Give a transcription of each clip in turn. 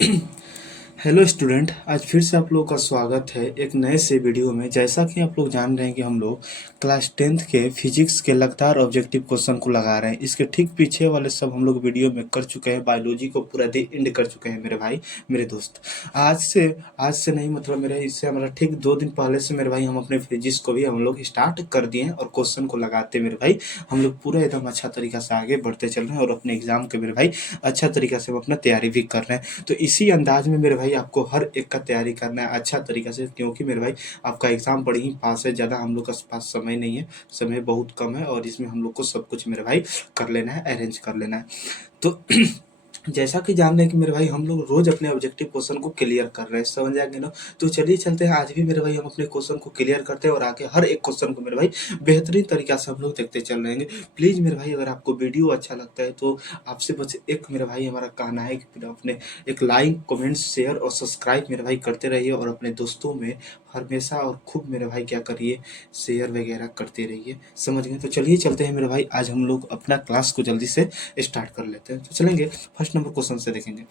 Hello student, आज फिर से आप लोगों का स्वागत है एक नए से वीडियो में। जैसा कि आप लोग जान रहे हैं कि हम लोग क्लास 10th के फिजिक्स के लगातार ऑब्जेक्टिव क्वेश्चन को लगा रहे हैं। इसके ठीक पीछे वाले सब हम लोग वीडियो में कर चुके हैं। बायोलॉजी को पूरा एंड कर चुके हैं मेरे भाई, मेरे दोस्त। आज से नहीं, मतलब मेरे इससे हमारा ठीक 2 दिन पहले से मेरे भाई हम अपने फिजिक्स को भी हम लोग स्टार्ट कर दिए हैं और क्वेश्चन को लगाते मेरे भाई हम लोग पूरा एकदम अच्छा तरीका से आगे बढ़ते चल रहे हैं और अपने एग्जाम के मेरे भाई अच्छा तरीका से हम अपना तैयारी भी कर रहे हैं। तो इसी अंदाज में मेरे भाई आपको हर एक का तैयारी करना है अच्छा तरीका से, क्योंकि मेरे भाई आपका एग्जाम बड़ी ही पास है। ज़्यादा हम लोग के पास समय नहीं है, समय बहुत कम है और इसमें हम लोग को सब कुछ मेरे भाई कर लेना है, अरेंज कर लेना है। तो जैसा कि जान रहे हैं कि मेरे भाई हम लोग रोज अपने ऑब्जेक्टिव क्वेश्चन को क्लियर कर रहे हैं, समझ आएंगे ना। तो चलिए चलते हैं, आज भी मेरे भाई हम अपने क्वेश्चन को क्लियर करते हैं और आगे हर एक क्वेश्चन को मेरे भाई बेहतरीन तरीका से हम लोग देखते चल रहेंगे। प्लीज़ मेरे भाई, अगर आपको वीडियो अच्छा लगता है तो आपसे बस एक मेरे भाई हमारा कहना है कि फिर अपने एक लाइक, कमेंट, शेयर और सब्सक्राइब मेरे भाई करते रहिए और अपने दोस्तों में हमेशा और खूब मेरे भाई क्या करिए, शेयर वगैरह करते रहिए, समझ गए। तो चलिए चलते हैं मेरे भाई, आज हम लोग अपना क्लास को जल्दी से स्टार्ट कर लेते हैं। तो चलेंगे, फर्स्ट नंबर क्वेश्चन से देखेंगे।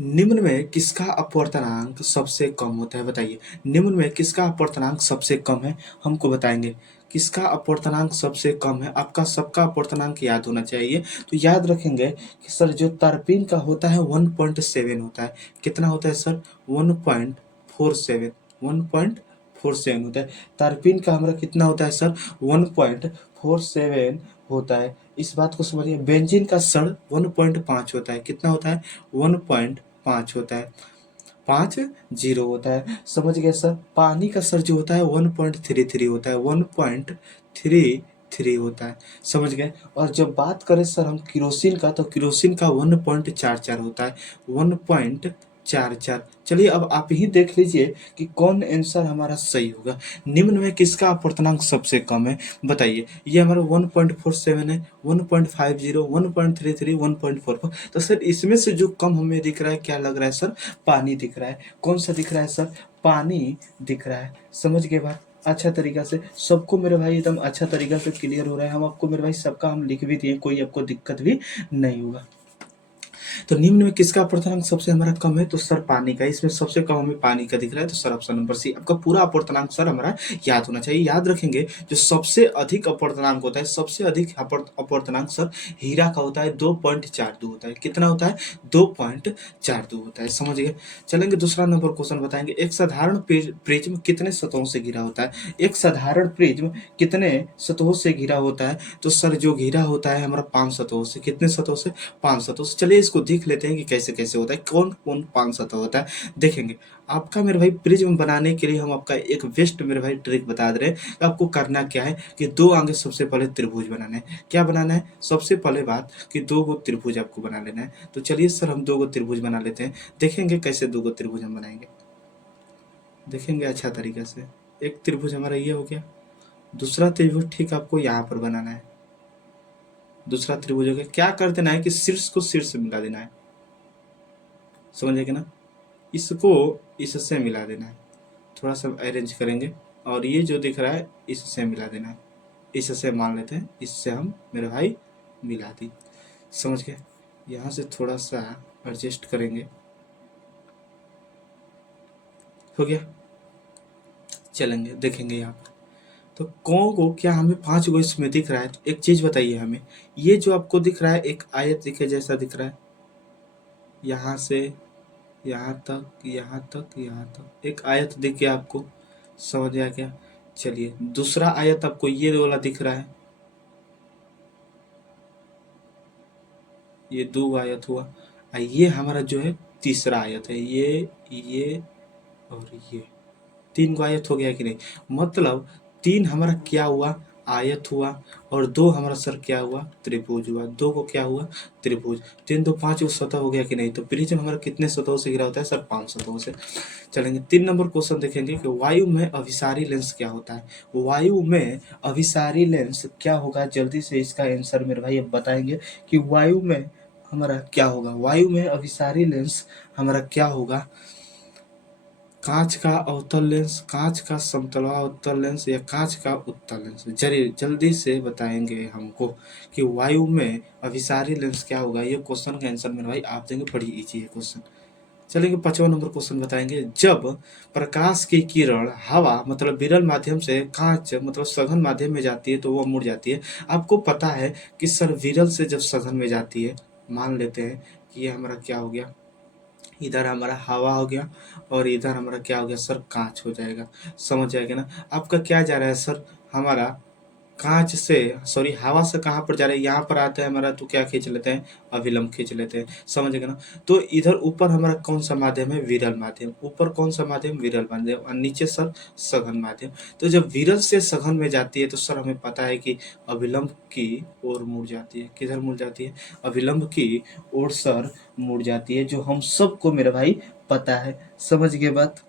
निम्न में किसका अपवर्तनांक सबसे कम होता है, बताइए। निम्न में किसका अपवर्तनांक सबसे कम है, हमको बताएंगे। किसका अपवर्तनांक सबसे कम है। आपका सबका अपवर्तनांक याद होना चाहिए। तो याद रखेंगे कि सर जो तारपीन का होता है 1.7 होता है। कितना होता है सर? 1.47। 1.47 होता है। तारपीन का हमारा कितना होता है सर? 1.47 होता है। इस बात को समझिए। बेंजीन का सर 1.5 होता है। कितना होता है? 1.5 होता है। 50 होता है, समझ गए सर। पानी का सर जो होता है 1.33 होता है। 1.33 होता है, समझ गए। और जब बात करें सर हम किरोसिन का, तो किरोसिन का 1.44 होता है। 1.44। चलिए अब आप ही देख लीजिए कि कौन आंसर हमारा सही होगा। निम्न में किसका अपवर्तनांक सबसे कम है, बताइए। ये हमारा 1.47 है, 1.50, 1.33, 1.44। तो सर इसमें से जो कम हमें दिख रहा है, क्या लग रहा है सर? पानी दिख रहा है। कौन सा दिख रहा है सर? पानी दिख रहा है, समझ गए बात। अच्छा तरीका से सबको मेरे भाई एकदम अच्छा तरीका से क्लियर हो रहा है। हम आपको मेरे भाई सबका हम लिख भी दिए, कोई आपको दिक्कत भी नहीं होगा। तो निम्न में किसका अपवर्तनांक सबसे हमारा कम है, तो सर पानी का। इसमें सबसे कम हमें पानी का दिख रहा है, तो सर ऑप्शन नंबर सी। आपका पूरा अपवर्तनांक सर हमारा याद होना चाहिए। याद रखेंगे जो सबसे अधिक अपवर्तनांक होता है, सबसे अधिक अपवर्तनांक सर हीरा का होता है। 2.42 होता है। कितना होता है? 2.42 होता है, समझ गए। चलेंगे दूसरा नंबर क्वेश्चन बताएंगे। एक साधारण प्रिज्म कितने सतहों से घिरा होता है? एक साधारण प्रिज्म कितने सतहों से घिरा होता है? तो सर जो घिरा होता है हमारा 5 सतहों से। कितने सतहों से? 5 सतहों से। चलिए इसको देख लेते हैं कि कैसे कैसे होता है, कौन कौन 5 सतह होता है, देखेंगे। आपका मेरे भाई प्रिज्म बनाने के लिए हम आपका एक बेस्ट मेरे भाई ट्रिक बता दे रहे हैं। आपको करना क्या है कि दो आगे सबसे पहले त्रिभुज बनाना है। क्या बनाना है? सबसे पहले बात कि 2 गो त्रिभुज आपको बना लेना है। तो चलिए सर हम 2 गो त्रिभुज बना लेते हैं, देखेंगे कैसे 2 गो त्रिभुज हम बनाएंगे, देखेंगे अच्छा तरीके से। एक त्रिभुज हमारा ये हो गया। दूसरा त्रिभुज ठीक आपको यहाँ पर बनाना है। दूसरा त्रिभुज हो गया। क्या कर देना है कि शीर्ष को शीर्ष से मिला देना है, समझे कि ना। इसको इससे मिला देना है। थोड़ा सा अरेंज करेंगे और ये जो दिख रहा है इससे मिला देना है। इससे मान लेते हैं, इससे हम मेरे भाई मिला दी, समझ गए। यहाँ से थोड़ा सा एडजस्ट करेंगे, हो गया। चलेंगे देखेंगे यहाँ पर। तो कौ को क्या हमें 5 गो इसमें दिख रहा है। तो एक चीज़ बताइए हमें, ये जो आपको दिख रहा है एक आयत दिखे जैसा दिख रहा है, यहाँ से यहाँ तक, यहाँ तक, यहाँ तक एक आयत दिख गया आपको, समझ आ गया। चलिए दूसरा आयत आपको ये वाला दिख रहा है, ये 2 आयत हुआ। ये हमारा जो है तीसरा आयत है, ये और ये 3 गो आयत हो गया कि नहीं। मतलब 3 हमारा क्या हुआ? आयत हुआ। और 2 हमारा सर क्या हुआ? त्रिभुज हुआ। 2 को क्या हुआ? त्रिभुज। 3 2 5 वो सतह हो गया कि नहीं। तो प्रिज्म हमारा कितने सतहों से घिरा होता है सर? 5 सतहों से। चलेंगे 3 नंबर क्वेश्चन देखेंगे कि वायु में अभिसारी लेंस क्या होता है। वायु में अभिसारी लेंस क्या होगा, जल्दी से इसका आंसर मेरे भाई अब बताएंगे कि वायु में हमारा क्या होगा। वायु में अभिसारी लेंस हमारा क्या होगा। कांच का अवतल लेंस, कांच का समतलवा अवतल लेंस या कांच का उत्तल लेंस, जल्दी से बताएंगे हमको कि वायु में अभिसारी लेंस क्या होगा। ये क्वेश्चन का आंसर मेरे भाई आप देंगे, बड़ी इजी है क्वेश्चन। चलिए 5वां नंबर क्वेश्चन बताएंगे। जब प्रकाश की किरण हवा मतलब विरल माध्यम से कांच मतलब सघन माध्यम में जाती है तो वह मुड़ जाती है। आपको पता है कि सर विरल से जब सघन में जाती है, मान लेते हैं कि ये हमारा क्या हो गया, इधर हमारा हवा हो गया और इधर हमारा क्या हो गया सर, कांच हो जाएगा। समझ जाएगा ना आपका क्या जा रहा है सर, हमारा कांच से सॉरी हवा से कहाँ पर जा रहे हैं, यहाँ पर आता है हमारा, तो क्या खींच लेते हैं, अभिलंब खींच लेते हैं। समझ गए ना। तो इधर ऊपर हमारा कौन सा माध्यम है, विरल माध्यम। ऊपर कौन सा माध्यम, विरल माध्यम, और नीचे सर सघन माध्यम। तो जब विरल से सघन में जाती है तो सर हमें पता है कि अभिलंब की ओर मुड़ जाती है। किधर मुड़ जाती है, अभिलंब की ओर सर मुड़ जाती है, जो हम सबको मेरे भाई पता है। समझ गए बात,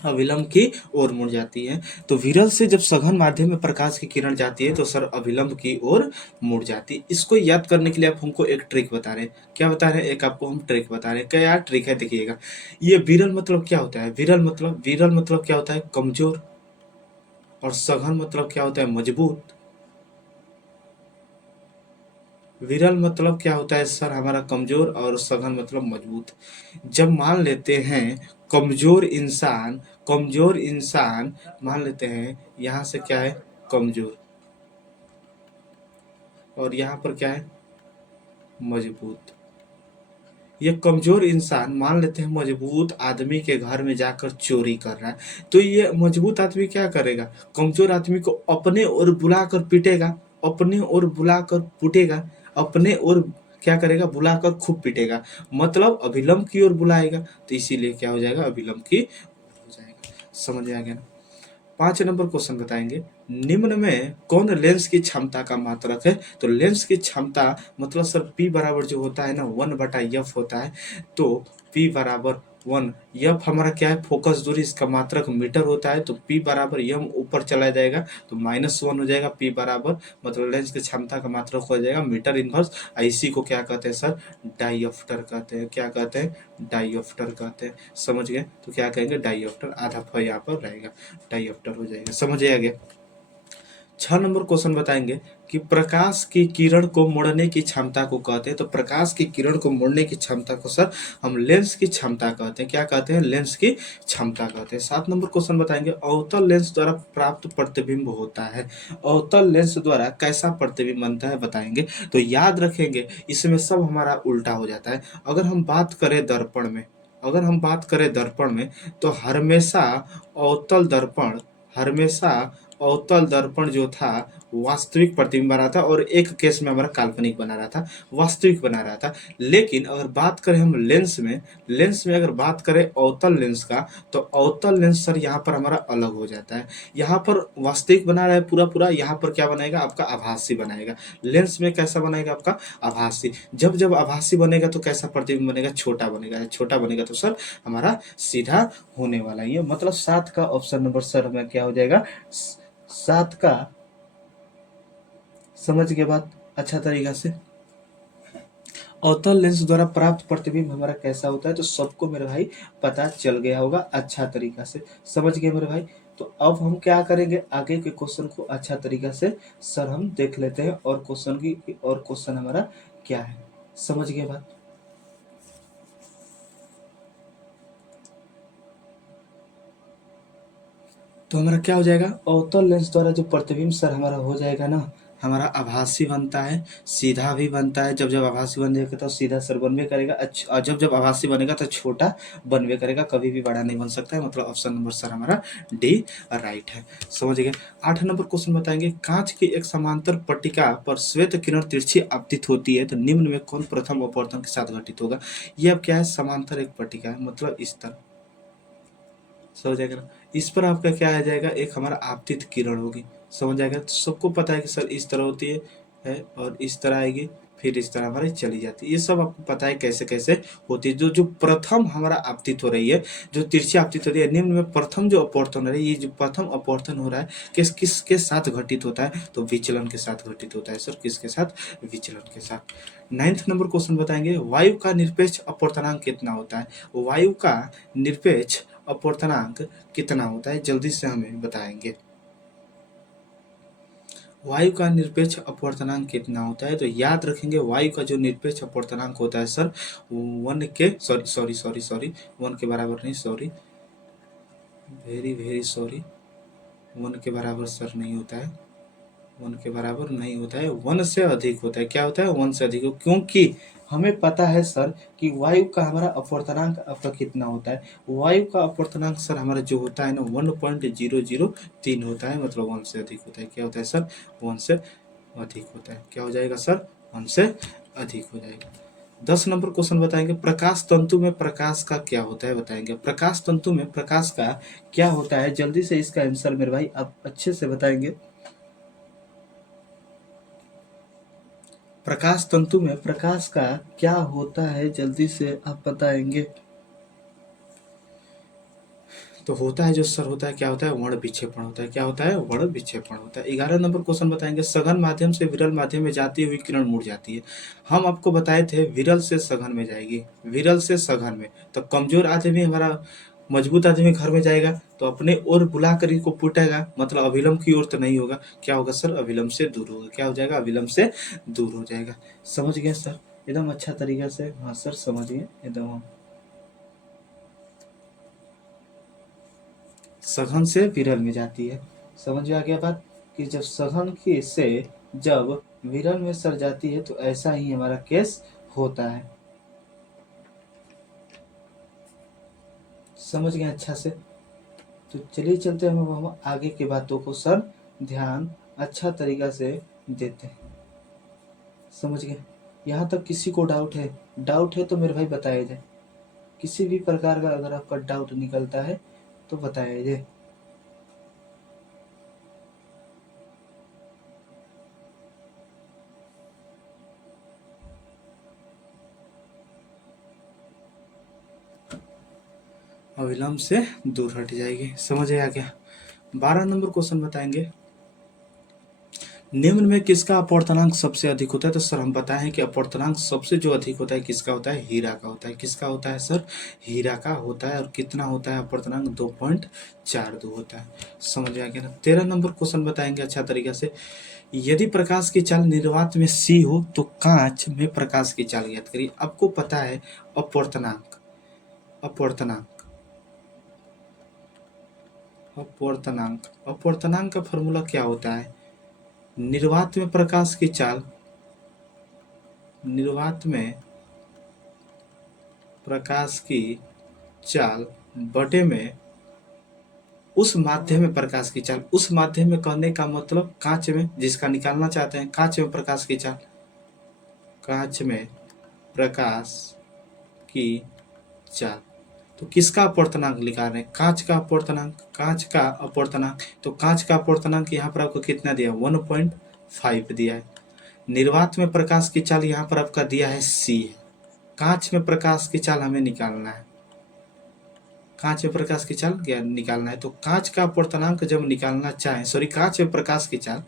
अभिलंब की ओर मुड़ जाती है। तो विरल से जब सघन माध्यम में प्रकाश की किरण जाती है तो सर अभिलंब की ओर मुड़ जाती है। इसको याद करने के लिए आप हमको एक ट्रिक बता रहे हैं। क्या बता रहे हैं, एक आपको हम ट्रिक बता रहे हैं। क्या यार ट्रिक है, देखिएगा। ये विरल मतलब क्या होता है, विरल मतलब क्या होता है, कमजोर। और सघन मतलब क्या होता है, मजबूत। विरल मतलब क्या होता है सर, हमारा कमजोर, और सघन मतलब मजबूत। जब मान लेते हैं कमजोर इंसान, कमजोर इंसान मान लेते हैं यहाँ से क्या है, कमजोर, और यहाँ पर क्या है, मजबूत। ये कमजोर इंसान मान लेते हैं मजबूत आदमी के घर में जाकर चोरी कर रहा है, तो ये मजबूत आदमी क्या करेगा, कमजोर आदमी को अपने ओर बुलाकर पीटेगा, अपने ओर बुलाकर पीटेगा, अपने ओर क्या करेगा, बुलाकर खूब पीटेगा, मतलब अभिलंब की ओर बुलाएगा। तो इसीलिए क्या हो जाएगा, अभिलंब की ओर हो जाएगा। समझ आ गया ना। 5 नंबर क्वेश्चन बताएंगे। निम्न में कौन लेंस की क्षमता का मात्रक है। तो लेंस की क्षमता मतलब सर P बराबर जो होता है ना 1/f होता है। तो P बराबर 1, एफ हमारा क्या है, फोकस दूरी, इसका मात्रक मीटर होता है। तो P बराबर m ऊपर चला जाएगा तो -1 हो जाएगा। P बराबर मतलब लेंस की क्षमता का मात्रक हो जाएगा मीटर इनवर्स। इसी को क्या कहते हैं सर, डाईऑप्टर कहते हैं। क्या कहते हैं, डाईऑप्टर कहते हैं। समझ गए, तो क्या कहेंगे, डाईऑप्टर। आधा फ यहाँ पर रहेगा, डाईऑप्टर हो जाएगा। समझ आ गया। 6 नंबर क्वेश्चन बताएंगे कि प्रकाश की किरण को मोड़ने की क्षमता को कहते हैं। तो प्रकाश की किरण को मोड़ने की क्षमता को सर हम लेंस की क्षमता कहते हैं। क्या कहते हैं, लेंस की क्षमता कहते हैं। 7 नंबर क्वेश्चन बताएंगे, अवतल लेंस द्वारा प्राप्त प्रतिबिंब होता है। अवतल लेंस द्वारा कैसा प्रतिबिंब बनता है बताएंगे। तो याद रखेंगे इसमें सब हमारा उल्टा हो जाता है। अगर हम बात करें दर्पण में, अगर हम बात करें दर्पण में, तो हमेशा अवतल दर्पण, हमेशा अवतल दर्पण जो था वास्तविक प्रतिबिंब बना था, और एक केस में हमारा काल्पनिक बना रहा था, वास्तविक बना रहा था। लेकिन अगर बात करें हम लेंस में, लेंस में अगर बात करें अवतल लेंस का, तो अवतल लेंस सर यहाँ पर हमारा अलग हो जाता है। यहाँ पर वास्तविक बना रहा है पूरा पूरा, यहाँ पर क्या बनाएगा, आपका आभासी बनाएगा। लेंस में कैसा बनाएगा, आपका आभासी। जब जब आभासी बनेगा तो कैसा प्रतिबिंब बनेगा, छोटा बनेगा। छोटा बनेगा तो सर हमारा सीधा होने वाला है। ये मतलब 7 का ऑप्शन नंबर सर हमें क्या हो जाएगा, 7 का। समझ के बात अच्छा तरीका से। अवतल लेंस द्वारा प्राप्त प्रतिबिंब हमारा कैसा होता है, तो सबको मेरे भाई पता चल गया होगा अच्छा तरीका से। समझ गए मेरे भाई। तो अब हम क्या करेंगे, आगे के क्वेश्चन को अच्छा तरीका से सर हम देख लेते हैं, और क्वेश्चन की, और क्वेश्चन हमारा क्या है। समझ गए बात। तो हमारा क्या हो जाएगा, अवतल लेंस द्वारा जो प्रतिबिंब सर हमारा हो जाएगा ना, हमारा आभासी बनता है, सीधा भी बनता है। जब जब आभासी बन जाएगा तो सीधा सर बनवे करेगा, और जब जब आभासी बनेगा तो छोटा बनवे करेगा, कभी भी बड़ा नहीं बन सकता है। मतलब ऑप्शन नंबर सर हमारा डी राइट है। समझ गए। 8 नंबर क्वेश्चन बताएंगे, कांच की एक समांतर पट्टिका पर श्वेत किरण तिरछी आपतित होती है, तो निम्न में कौन प्रथम अपवर्तन के साथ घटित होगा। ये अब क्या है, समांतर एक पट्टिका है, मतलब इस तरह। समझ जाएगा ना। इस पर आपका क्या आ जाएगा, एक हमारा आपतित किरण होगी। समझ जाएगा। तो सबको पता है कि सर इस तरह होती है और इस तरह आएगी, फिर इस तरह हमारी चली जाती है। ये सब आपको पता है कैसे कैसे होती है। जो जो प्रथम हमारा आपतित हो रही है, जो तिरछी आपतित हो रही है, निम्न में प्रथम जो अपवर्तन हो रहा है, ये जो प्रथम अपवर्तन हो रहा है किसके साथ घटित होता है, तो विचलन के साथ घटित होता है सर। किसके साथ, विचलन के साथ। 9 नंबर क्वेश्चन बताएंगे, वायु का निरपेक्ष अपवर्तनांक कितना होता है। वायु का निरपेक्ष अपवर्तनांक कितना होता है, जल्दी से हमें बताएंगे। वायु का निरपेक्ष अपवर्तनांक कितना होता है, तो याद रखेंगे वायु का जो निरपेक्ष अपवर्तनांक होता है सर, वन के sorry sorry sorry sorry one के बराबर नहीं, sorry very very sorry, one के बराबर सर नहीं होता है, वन के बराबर नहीं होता है, वन से अधिक होता है। क्या होता है, वन से अधिक, क्योंकि हमें पता है सर कि वायु का हमारा अपवर्तनांक आपका कितना होता है। वायु का अपवर्तनांक सर हमारा जो होता है ना 1.003 होता है, मतलब वन से अधिक होता है। क्या होता है सर, वन से अधिक होता है। क्या हो जाएगा सर, वन से अधिक हो जाएगा। 10 नंबर क्वेश्चन बताएंगे, प्रकाश तंतु में प्रकाश का क्या होता है, बताएंगे। प्रकाश तंतु में प्रकाश का क्या होता है, जल्दी से इसका आंसर मेरे भाई आप अच्छे से बताएंगे। प्रकाश तंतु में प्रकाश का क्या होता है, जल्दी से आप बताएंगे। तो होता है जो सर होता है, क्या होता है, वर्ण विक्षेपण होता है। क्या होता है, वर्ण विक्षेपण होता है। 11 नंबर क्वेश्चन बताएंगे, सघन माध्यम से विरल माध्यम में जाती हुई किरण मुड़ जाती है। हम आपको बताए थे विरल से सघन में जाएगी, विरल से सघन में, तो कमजोर आदमी हमारा मजबूत आदमी घर में जाएगा तो अपने ओर बुला कर इसको पीटेगा, मतलब अभिलंब की ओर तो नहीं होगा। क्या होगा सर, अभिलंब से दूर होगा। क्या हो जाएगा, अभिलंब से दूर हो जाएगा। समझ गए सर, एकदम अच्छा तरीका से। हाँ सर समझ गए एकदम हम। सघन से विरल में जाती है, समझ में आ गया बात, कि जब सघन की से जब विरल में सर जाती है तो ऐसा ही हमारा केस होता है। समझ गए अच्छा से। तो चलिए चलते हैं हम आगे की बातों को सर ध्यान अच्छा तरीका से देते हैं। समझ गए, यहाँ तक किसी को डाउट है, डाउट है तो मेरे भाई बताया जाए। किसी भी प्रकार का अगर आपका डाउट निकलता है तो बताया जाए। अविलंब से दूर हट जाएगी। समझ आ गया। 12 नंबर क्वेश्चन बताएंगे, निम्न में किसका अपवर्तनांक सबसे अधिक होता है, तो सर हम बताएं कि अपवर्तनांक सबसे जो अधिक होता है किसका होता है, हीरा का होता है। किसका होता है सर, हीरा का होता है। और कितना होता है अपवर्तनांक, 2.42 होता है। समझ आ गया ना। 13 नंबर क्वेश्चन बताएंगे अच्छा तरीका से, यदि प्रकाश की चाल निर्वात में सी हो तो कांच में प्रकाश की चाल ज्ञात करिए। आपको पता है अपवर्तनांक, अपवर्तनांक अपवर्तनांक अपवर्तनांक का फॉर्मूला क्या होता है, निर्वात में प्रकाश की चाल, निर्वात में प्रकाश की चाल बटे में उस माध्यम में प्रकाश की चाल। उस माध्यम में कहने का मतलब कांच में, जिसका निकालना चाहते हैं, कांच में प्रकाश की चाल, कांच में प्रकाश की चाल। तो किसका अपवर्तनांक निकाल रहे हैं, कांच का अपवर्तनांक, कांच का अपवर्तनांक। तो कांच का अपवर्तनांक यहाँ पर आपको कितना दिया, 1.5 दिया है। निर्वात में प्रकाश की चाल यहाँ पर आपका दिया है सी है। कांच में प्रकाश की चाल हमें निकालना है, कांच में प्रकाश की चाल निकालना है। तो कांच का अपवर्तनांक जब निकालना चाहें, सॉरी कांच में प्रकाश की चाल,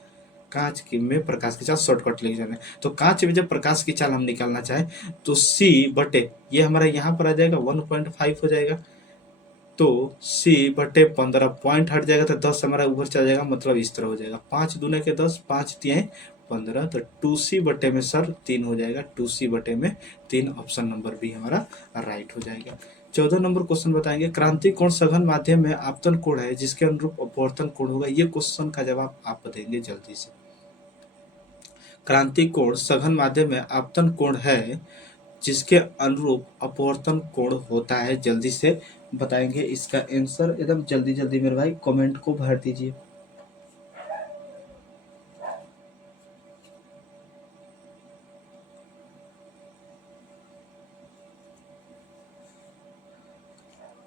कांच की में प्रकाश की चाल शॉर्टकट लिख जाना है। तो कांच में जब प्रकाश की चाल हम निकालना चाहें तो सी बटे ये हमारा यहाँ पर आ जाएगा 1.5 हो जाएगा। तो सी बटे 15 पॉइंट हट जाएगा तो 10 हमारा ऊपर चला जाएगा, मतलब इस तरह हो जाएगा। 5 दूने के 10, 5 दिए 15, तो 2c बटे में सर 3 हो जाएगा। 2c बटे में 3, ऑप्शन नंबर बी हमारा राइट हो जाएगा। 14 नंबर क्वेश्चन बताएंगे, क्रांति कोण सघन माध्यम में आपतन कोण है जिसके अनुरूप अपवर्तन कोण होगा। ये क्वेश्चन का जवाब आप देंगे जल्दी से। क्रांति कोण सघन माध्यम में आपतन कोण है जिसके अनुरूप अपवर्तन कोण होता है, जल्दी से बताएंगे इसका आंसर। एकदम जल्दी जल्दी मेरे भाई कमेंट को भर दीजिए।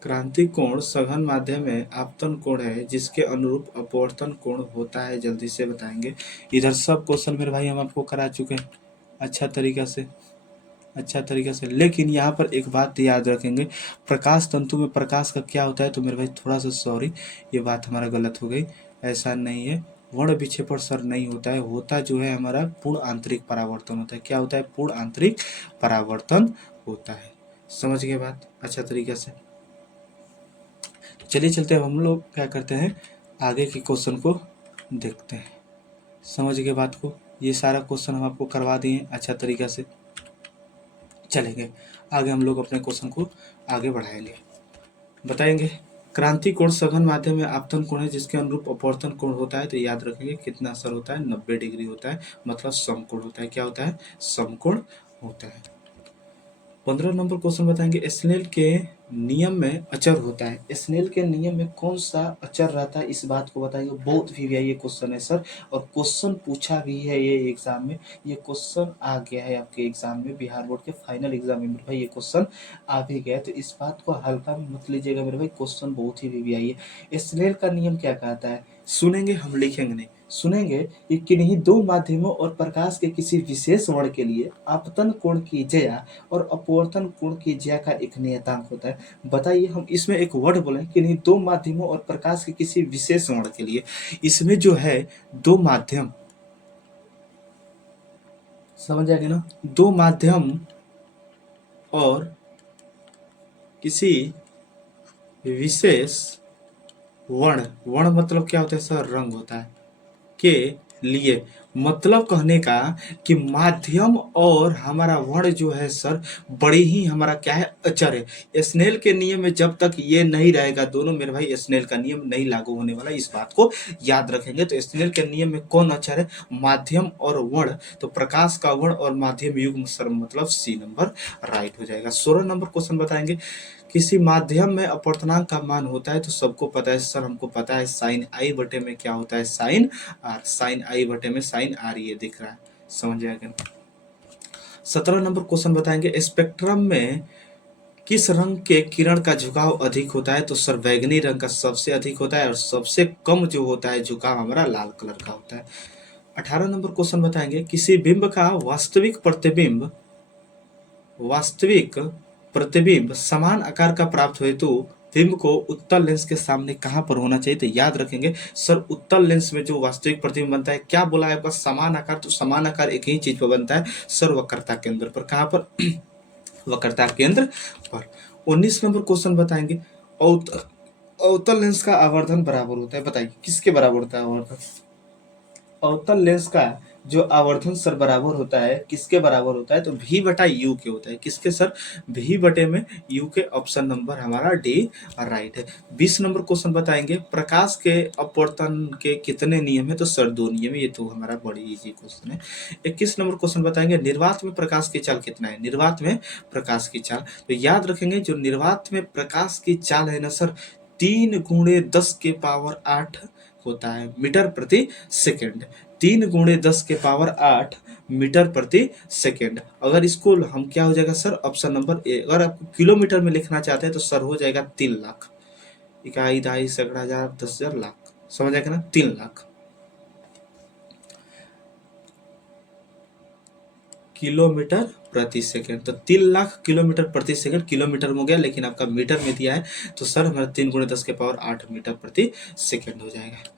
क्रांति कोण सघन माध्यम में आपतन कोण है जिसके अनुरूप अपवर्तन कोण होता है, जल्दी से बताएंगे। इधर सब क्वेश्चन मेरे भाई हम आपको करा चुके हैं अच्छा तरीका से, अच्छा तरीके से। लेकिन यहाँ पर एक बात याद रखेंगे, प्रकाश तंतु में प्रकाश का क्या होता है, तो मेरे भाई थोड़ा सा सॉरी ये बात हमारा गलत हो गई। ऐसा नहीं है, वर्ण विक्षेपण सर नहीं होता है, होता जो है हमारा पूर्ण आंतरिक परावर्तन होता है। क्या होता है, पूर्ण आंतरिक परावर्तन होता है। समझ गए बात अच्छा तरीके से। चलिए चलते हैं, हम लोग क्या करते हैं, आगे के क्वेश्चन को देखते हैं। समझ गए बात को? ये सारा क्वेश्चन हम आपको करवा दिए अच्छा तरीक़ा से। चलेंगे आगे, हम लोग अपने क्वेश्चन को आगे बढ़ाएंगे। बताएंगे क्रांति कोण सघन माध्यम में आपतन कोण है जिसके अनुरूप अपवर्तन कोण होता है, तो याद रखेंगे कितना असर होता है, 90 डिग्री होता है, मतलब समकोण होता है। क्या होता है? समकोण होता है। 15 नंबर क्वेश्चन बताएंगे स्नेल के नियम में अचर होता है। स्नेल के नियम में कौन सा अचर रहता है, इस बात को बताइए। बहुत भी ये क्वेश्चन है सर, और क्वेश्चन पूछा भी है ये एग्जाम में। ये क्वेश्चन आ गया है आपके एग्जाम में, बिहार बोर्ड के फाइनल एग्जाम में मेरे भाई ये क्वेश्चन आ भी गया, तो इस बात को हल्का में मत लीजिएगा मेरे भाई। क्वेश्चन बहुत ही भी आई है। स्नेल का नियम क्या कहता है, सुनेंगे, हम लिखेंगे नहीं, सुनेंगे कि किन्हीं दो माध्यमों और प्रकाश के किसी विशेष वर्ण के लिए आपतन कोण की ज्या और अपवर्तन कोण की ज्या का एक नियतांक होता है। बताइए, हम इसमें एक वर्ड बोले किन्हीं दो माध्यमों और प्रकाश के किसी विशेष वर्ण के लिए, इसमें जो है दो माध्यम, समझ आएगा ना, दो माध्यम और किसी विशेष वर्ण, वर्ण मतलब क्या होता है सर? रंग होता है, के लिए, मतलब कहने का कि माध्यम और हमारा वर्ण जो है सर, बड़ी ही हमारा क्या है, अचर है। स्नेल के नियम में जब तक ये नहीं रहेगा दोनों मेरे भाई, स्नेल का नियम नहीं लागू होने वाला, इस बात को याद रखेंगे। तो स्नेल के नियम में कौन अचर है? माध्यम और वर्ण। तो प्रकाश का वर्ण और माध्यम युग्म सर, मतलब सी नंबर राइट हो जाएगा। 16 नंबर क्वेश्चन बताएंगे किसी माध्यम में अपवर्तनांक का मान होता है, तो सबको पता है सर, हमको पता है साइन आई बटे में क्या होता है, साइन आर। साइन आई बटे में साइन आर, ये दिख रहा है, समझ आएगा। 17 नंबर क्वेश्चन बताएंगे स्पेक्ट्रम में किस रंग के किरण का झुकाव अधिक होता है, तो सर बैगनी रंग का सबसे अधिक होता है, और सबसे कम जो होता है झुकाव हमारा लाल कलर का होता है। 18 नंबर क्वेश्चन बताएंगे किसी बिंब का वास्तविक प्रतिबिंब समान आकार का प्राप्त हुए तो बिंब को उत्तल लेंस के सामने कहां पर होना चाहिए, तो याद रखेंगे सर, उत्तल लेंस में जो वास्तविक प्रतिबिंब बनता है, क्या बोला है आपका, समान आकार, तो समान आकार एक ही चीज पर बनता है सर, वक्रता केंद्र पर। कहां पर? वक्रता केंद्र पर। 19 नंबर क्वेश्चन बताएंगे अवतल लेंस का आवर्धन बराबर होता है, बताइए किसके बराबर होता है आवर्धन? अवतल लेंस का जो आवर्धन सर बराबर होता है, किसके बराबर होता है, तो v बटा यू के होता है। किसके सर? v बटे में यू के। ऑप्शन नंबर हमारा डी राइट है। 20 नंबर क्वेश्चन बताएंगे प्रकाश के अपवर्तन के कितने नियम है, तो सर दो नियम है, ये तो हमारा बड़ी इजी क्वेश्चन है। 21 नंबर क्वेश्चन बताएंगे निर्वात में प्रकाश की चाल कितना है, निर्वात में प्रकाश की चाल, तो याद रखेंगे जो निर्वात में प्रकाश की चाल है ना सर, 3 गुणे 10 के पावर 8 होता है मीटर प्रति सेकेंड। 3 गुणे 10 के पावर 8 मीटर प्रति सेकेंड। अगर इसको हम क्या हो जाएगा सर, ऑप्शन नंबर ए। अगर आप किलोमीटर में लिखना चाहते हैं तो सर हो जाएगा 3 लाख, इकाई दहाई सैकड़ा हजार 10,000 लाख, समझ आएगा ना, 3 लाख किलोमीटर प्रति सेकंड। तो 3 लाख किलोमीटर प्रति सेकंड, किलोमीटर में हो गया, लेकिन आपका मीटर में दिया है, तो सर हमारा 3 गुणे 10 के पावर 8 मीटर प्रति सेकंड हो जाएगा।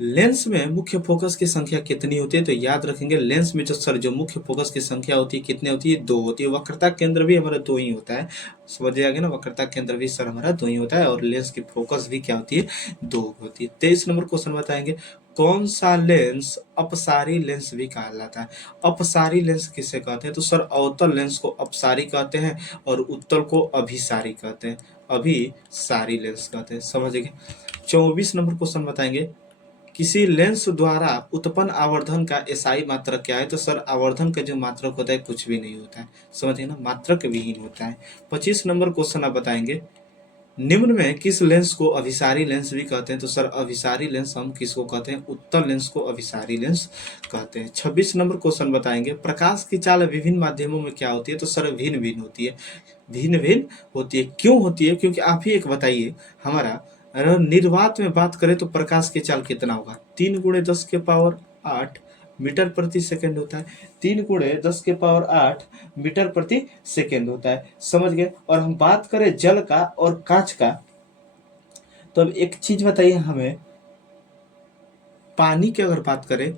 लेंस में मुख्य फोकस की संख्या कितनी होती है, तो याद रखेंगे लेंस में जो सर जो मुख्य फोकस की संख्या होती है कितनी होती है, 2 होती है। वक्रता केंद्र भी हमारा 2 ही होता है, समझ आएगा ना, वक्रता केंद्र भी सर हमारा 2 ही होता है, और लेंस की फोकस भी क्या होती है, 2 होती है। 23 नंबर क्वेश्चन बताएंगे कौन सा लेंस अपसारी लेंस भी कहलाता है। अपसारी लेंस किसे कहते हैं, तो सर अवतल लेंस को अपसारी कहते हैं और उत्तल को अभिसारी कहते हैं, अभिसारी लेंस कहते हैं, समझ गए। 24 नंबर क्वेश्चन बताएंगे किसी लेंस द्वारा उत्पन्न आवर्धन का एसआई मात्रक क्या है, तो सर आवर्धन का जो मात्रक होता है कुछ भी नहीं होता है, समझिए ना, मात्रक विहीन होता है। 25 नंबर क्वेश्चन आप बताएंगे निम्न में किस लेंस को अभिसारी लेंस भी कहते हैं, तो सर अभिसारी लेंस हम किसको कहते हैं, उत्तल लेंस को अभिसारी लेंस कहते हैं। 26 नंबर क्वेश्चन बताएंगे प्रकाश की चाल विभिन्न माध्यमों में क्या होती है, तो सर भिन्न भिन्न होती है, भिन्न भिन्न होती है। क्यों होती है, क्योंकि आप ही एक बताइए हमारा, अगर निर्वात में बात करें तो प्रकाश की चाल कितना होगा, 3 गुणे 10 के पावर 8 मीटर प्रति सेकंड होता है, 3 गुणे 10 के पावर 8 मीटर प्रति सेकंड होता है, समझ गए। और हम बात करें जल का और कांच का, तो अब एक चीज बताइए हमें, पानी की अगर बात करें,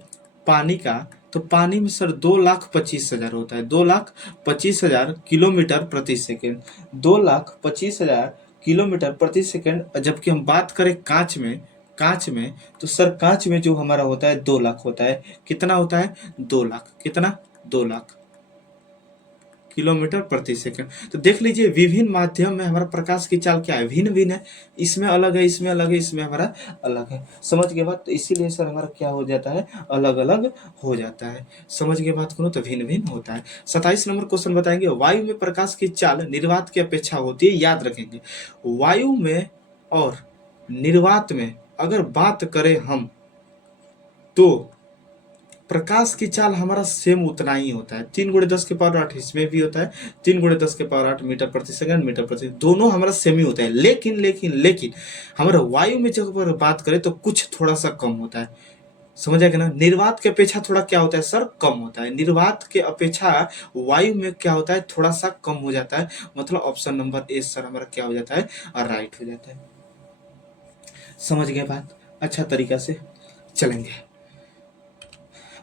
पानी का, तो पानी में सर 2,25,000 होता है, 2,25,000 किलोमीटर प्रति सेकेंड, 2,25,000 किलोमीटर प्रति सेकंड। जबकि हम बात करें कांच में तो सर कांच में जो हमारा होता है 2 लाख होता है। कितना होता है? 2 लाख। कितना? 2 लाख किलोमीटर प्रति सेकंड। तो देख लीजिए विभिन्न माध्यम में हमारा प्रकाश की चाल क्या है, भिन्न भिन्न है। इसमें अलग है, इसमें अलग है, इसमें हमारा अलग है। समझ गए बात? तो इसीलिए सर हमारा क्या हो जाता है, अलग अलग हो जाता है। समझ गए बात को? तो भिन्न भिन्न होता है। 27 नंबर क्वेश्चन बताएंगे, वायु में प्रकाश की चाल निर्वात की अपेक्षा होती है, याद रखेंगे। वायु में और निर्वात में अगर बात करें हम तो प्रकाश की चाल हमारा सेम उतना ही होता है। 3 × 10⁸ इसमें भी होता है, 3 × 10⁸ मीटर प्रति सेकंड, मीटर प्रति, दोनों हमारा सेम ही होता है। लेकिन लेकिन लेकिन हमारा वायु में जब अगर बात करें तो कुछ थोड़ा सा कम होता है। समझ आएगा ना? निर्वात के अपेक्षा थोड़ा क्या होता है सर, कम होता है। निर्वात के अपेक्षा वायु में क्या होता है, थोड़ा सा कम हो जाता है। मतलब ऑप्शन नंबर ए सर हमारा क्या हो जाता है, राइट हो जाता है। समझ गए बात? अच्छा तरीका से चलेंगे।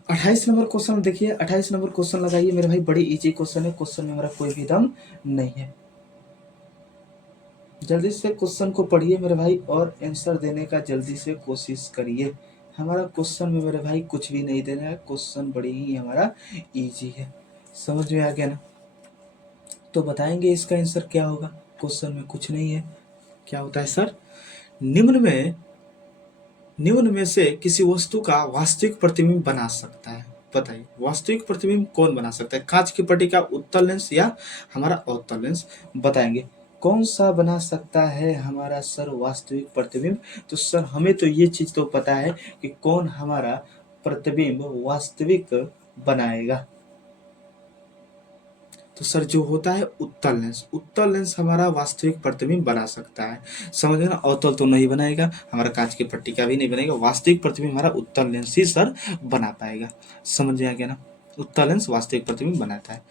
28 नंबर क्वेश्चन देखिए, 28 नंबर क्वेश्चन लगाइए मेरे भाई, बड़ी इजी क्वेश्चन है। क्वेश्चन में हमारा कोई भी दम नहीं है। जल्दी से क्वेश्चन को पढ़िए मेरे भाई और आंसर देने का जल्दी से कोशिश करिए। हमारा क्वेश्चन में मेरे भाई कुछ भी नहीं देना है, क्वेश्चन बड़ी ही हमारा इजी है। समझ में आ गया ना? तो बताएंगे इसका आंसर क्या होगा। क्वेश्चन में कुछ नहीं है। क्या होता है सर? निम्न में से किसी वस्तु का वास्तविक प्रतिबिंब बना सकता है। बताइए वास्तविक प्रतिबिंब कौन बना सकता है? कांच की पट्टी का उत्तल लेंस या हमारा अवतल लेंस? बताएंगे कौन सा बना सकता है हमारा सर वास्तविक प्रतिबिंब। तो सर हमें तो ये चीज तो पता है कि कौन हमारा प्रतिबिंब वास्तविक बनाएगा। तो सर जो होता है उत्तल लेंस, उत्तल लेंस हमारा वास्तविक प्रतिबिंब बना सकता है। समझ गए ना? अवतल तो नहीं बनाएगा, हमारा कांच की पट्टी का भी नहीं बनेगा। वास्तविक प्रतिबिंब हमारा उत्तल लेंस ही सर बना पाएगा। समझ में आ गया ना? उत्तल लेंस वास्तविक प्रतिबिंब बनाता है।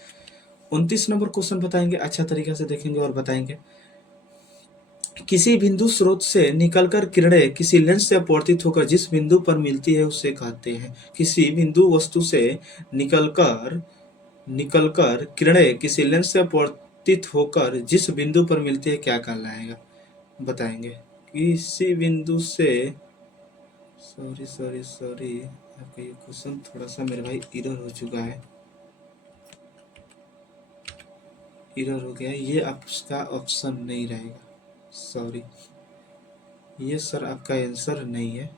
29 नंबर क्वेश्चन बताएंगे, अच्छा तरीका से देखेंगे और बताएंगे। किसी बिंदु स्रोत से निकलकर किरणें किसी लेंस से अपवर्तित होकर जिस बिंदु पर मिलती है उसे कहते हैं। किसी बिंदु वस्तु से निकलकर किरणें किसी लेंस से अपवर्तित होकर जिस बिंदु पर मिलती है क्या कहलाएगा? बताएंगे। किसी बिंदु से सॉरी आपका ये क्वेश्चन थोड़ा सा मेरे भाई इरर हो चुका है, इरर हो गया है। ये आपका ऑप्शन नहीं रहेगा, सॉरी। ये सर आपका आंसर नहीं है,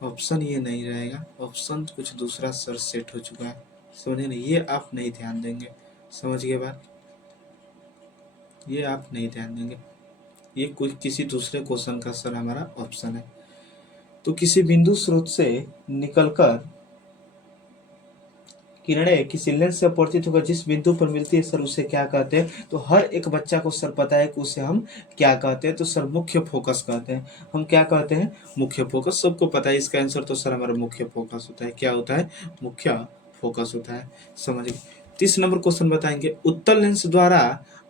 ऑप्शन ये नहीं रहेगा। ऑप्शन कुछ दूसरा सर सेट हो चुका है। समझे नहीं? ये आप नहीं ध्यान देंगे। समझ गए बात? ये आप नहीं ध्यान देंगे, ये कुछ किसी दूसरे क्वेश्चन का सर हमारा ऑप्शन है। तो किसी बिंदु स्रोत से निकलकर किरणें किसी लेंस से अपवर्तित होकर जिस बिंदु पर मिलती है सर उसे क्या कहते हैं? तो हर एक बच्चा को सर पता है कि उसे हम क्या कहते हैं। तो सर मुख्य फोकस कहते हैं। हम क्या कहते हैं? मुख्य फोकस। सबको पता है इसका आंसर। तो सर हमारा मुख्य फोकस होता है। क्या होता है? मुख्य फोकस होता है। समझिए 30 नंबर क्वेश्चन बताएंगे। उत्तल लेंस द्वारा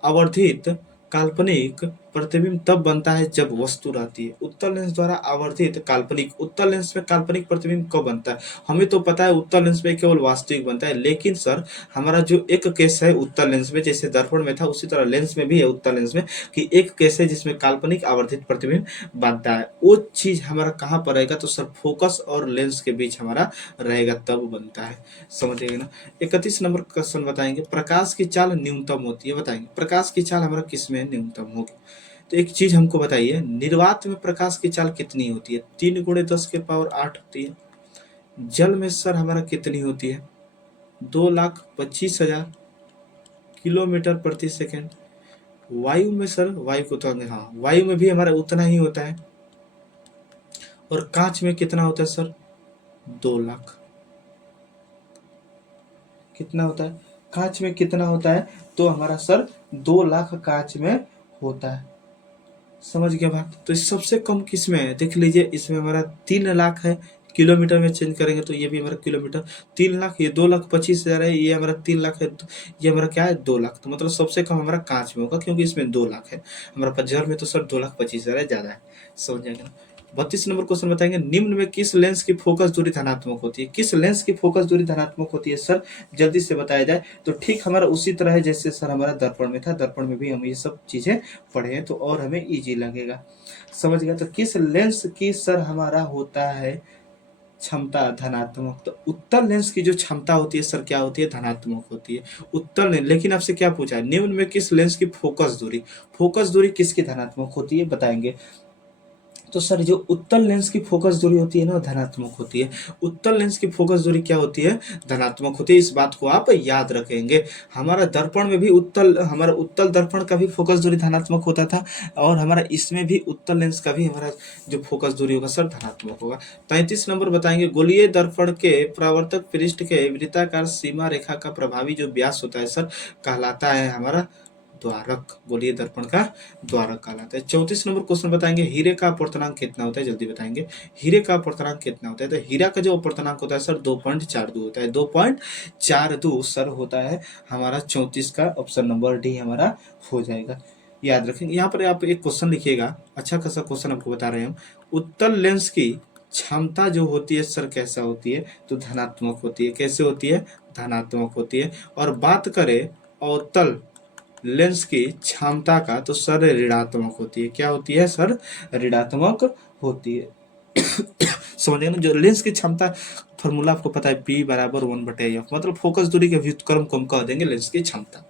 आवर्धित काल्पनिक प्रतिबिंब तब बनता है जब वस्तु रहती है। उत्तल लेंस द्वारा आवर्धित काल्पनिक, उत्तल लेंस में काल्पनिक प्रतिबिंब कब बनता है? हमें तो पता है उत्तल लेंस में केवल वास्तविक बनता है। लेकिन सर हमारा जो एक केस है उत्तल लेंस में, जैसे दर्पण में था उसी तरह लेंस में भी है, उत्तल लेंस में, कि एक केस है जिसमें काल्पनिक आवर्धित प्रतिबिंब बनता है। वो चीज हमारा कहाँ पर रहेगा? तो सर फोकस और लेंस के बीच हमारा रहेगा, तब बनता है। समझिएगा ना? 31 नंबर क्वेश्चन बताएंगे। प्रकाश की चाल न्यूनतम होती है। बताएंगे प्रकाश की चाल हमारा किसमें न्यूनतम होगी? तो एक चीज हमको बताइए, निर्वात में प्रकाश की चाल कितनी होती है? 3 × 10⁸ होती है। जल में सर हमारा कितनी होती है? 2,25,000 किलोमीटर प्रति सेकंड। वायु में सर, वायु को तो हाँ, वायु में भी हमारा उतना ही होता है। और कांच में कितना होता है सर? 2 लाख। कितना होता है? कांच में कितना होता है? तो हमारा सर 2 लाख कांच में होता है। समझ गया बात? तो इस सबसे कम किस में है? देख लीजिए इसमें हमारा 3 लाख है। किलोमीटर में चेंज करेंगे तो ये भी हमारा किलोमीटर। 3 लाख, ये 2,25,000 है, ये हमारा 3 लाख है, ये हमारा क्या है? 2 लाख। तो मतलब सबसे कम हमारा कांच में होगा क्योंकि इसमें 2 लाख है। हमारा जल में तो सर 2,25,000 है, ज्यादा है। समझ जाएगा ना? 32 नंबर क्वेश्चन बताएंगे, निम्न में किस लेंस की फोकस दूरी धनात्मक होती है? किस लेंस की फोकस दूरी धनात्मक होती है सर, जल्दी से बताया जाए। तो ठीक हमारा उसी तरह है जैसे सर हमारा दर्पण में था, दर्पण में भी हम ये सब चीजें पढ़े हैं तो और हमें इजी लगेगा। समझ गया। तो किस लेंस की सर हमारा होता है क्षमता धनात्मक? तो उत्तल लेंस की जो क्षमता होती है सर क्या होती है? धनात्मक होती है उत्तल लेंस। लेकिन आपसे क्या पूछा है, निम्न में किस लेंस की फोकस दूरी, फोकस दूरी किसकी धनात्मक होती है बताएंगे। तो सर जो उत्तल लेंस की फोकस दूरी होती है ना धनात्मक होती है। उत्तल लेंस की फोकस दूरी क्या होती है? धनात्मक होती है। इस बात को आप याद रखेंगे। हमारा दर्पण में भी हमारा उत्तल दर्पण का भी फोकस दूरी धनात्मक होता था और हमारा इसमें भी उत्तल लेंस का भी हमारा जो फोकस दूरी होगा सर धनात्मक होगा। 33 नंबर बताएंगे, गोलीय दर्पण के परावर्तक पृष्ठ के वृत्ताकार सीमा रेखा का प्रभावी जो व्यास होता है सर कहलाता है हमारा द्वारक। गोलीय दर्पण का द्वारक कहलाता है। 34 नंबर क्वेश्चन बताएंगे, हीरे का अपवर्तनांक कितना होता है? जल्दी बताएंगे, हीरे का अपवर्तनांक कितना होता है? तो हीरा का जो अपवर्तनांक होता है सर 2.42 होता है। 2.42 सर होता है हमारा 34 का ऑप्शन नंबर डी हमारा हो जाएगा। याद रखेंगे। यहाँ पर आप एक क्वेश्चन लिखिएगा, अच्छा खासा क्वेश्चन आपको बता रहे हैं हम। उत्तल लेंस की क्षमता जो होती है सर कैसा होती है? तो धनात्मक होती है। कैसे होती है? धनात्मक होती है। और बात करें अवतल लेंस की क्षमता का तो सर ऋणात्मक होती है। क्या होती है सर? ऋणात्मक होती है। समझ गए ना। जो लेंस की क्षमता फॉर्मूला आपको पता है, P बराबर 1/f, मतलब फोकस दूरी के व्युत्क्रम को हम कह देंगे लेंस की क्षमता।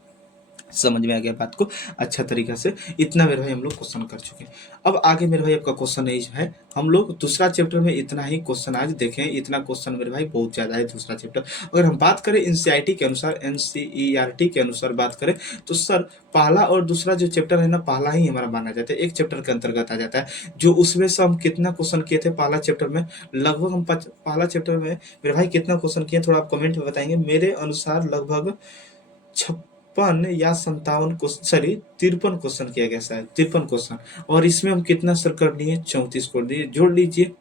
समझ में आ गया बात को अच्छा तरीका से। इतना मेरे भाई हम लोग क्वेश्चन कर चुके हैं। अब आगे मेरे भाई आपका क्वेश्चन है हम लोग दूसरा चैप्टर में इतना ही क्वेश्चन आज देखें। इतना क्वेश्चन मेरे भाई बहुत ज्यादा है दूसरा चैप्टर। अगर हम बात करें एनसीईआरटी के अनुसार, एनसीईआरटी के अनुसार बात करें तो सर पहला और दूसरा जो चैप्टर है ना, पहला ही हमारा माना जाता है, एक चैप्टर के अंतर्गत आ जाता है। जो उसमें से हम कितना क्वेश्चन किए थे पहला चैप्टर में, लगभग हम पहला चैप्टर में मेरे भाई कितना क्वेश्चन किए थोड़ा आप कमेंट में बताएंगे। मेरे अनुसार लगभग 56 या 57 क्वेश्चन, सॉरी 53 क्वेश्चन किया गया, शायद 53 क्वेश्चन। और इसमें हम कितना सर कर दिए? 34 कर दिए। जोड़ लीजिए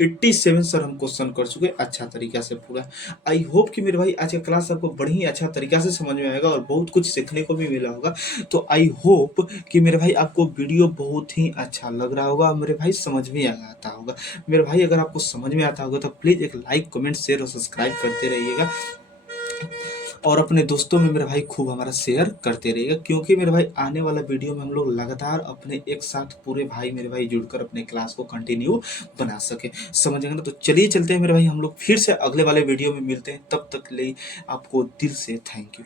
87 सर हम क्वेश्चन कर चुके अच्छा तरीका से पूरा। आई होप कि मेरे भाई आज का क्लास आपको बड़ी ही अच्छा तरीका से समझ में आएगा और बहुत कुछ सीखने को भी मिला होगा। तो आई होप कि मेरे भाई आपको वीडियो बहुत ही अच्छा लग रहा होगा, मेरे भाई समझ में आता होगा। मेरे भाई अगर आपको समझ में आता होगा तो प्लीज एक लाइक, कमेंट, शेयर और सब्सक्राइब करते रहिएगा और अपने दोस्तों में मेरे भाई खूब हमारा शेयर करते रहिएगा, क्योंकि मेरे भाई आने वाला वीडियो में हम लोग लगातार अपने एक साथ पूरे भाई मेरे भाई जुड़कर अपने क्लास को कंटिन्यू बना सके। समझेंगे ना। तो चलिए चलते हैं मेरे भाई, हम लोग फिर से अगले वाले वीडियो में मिलते हैं। तब तक के लिए आपको दिल से थैंक यू।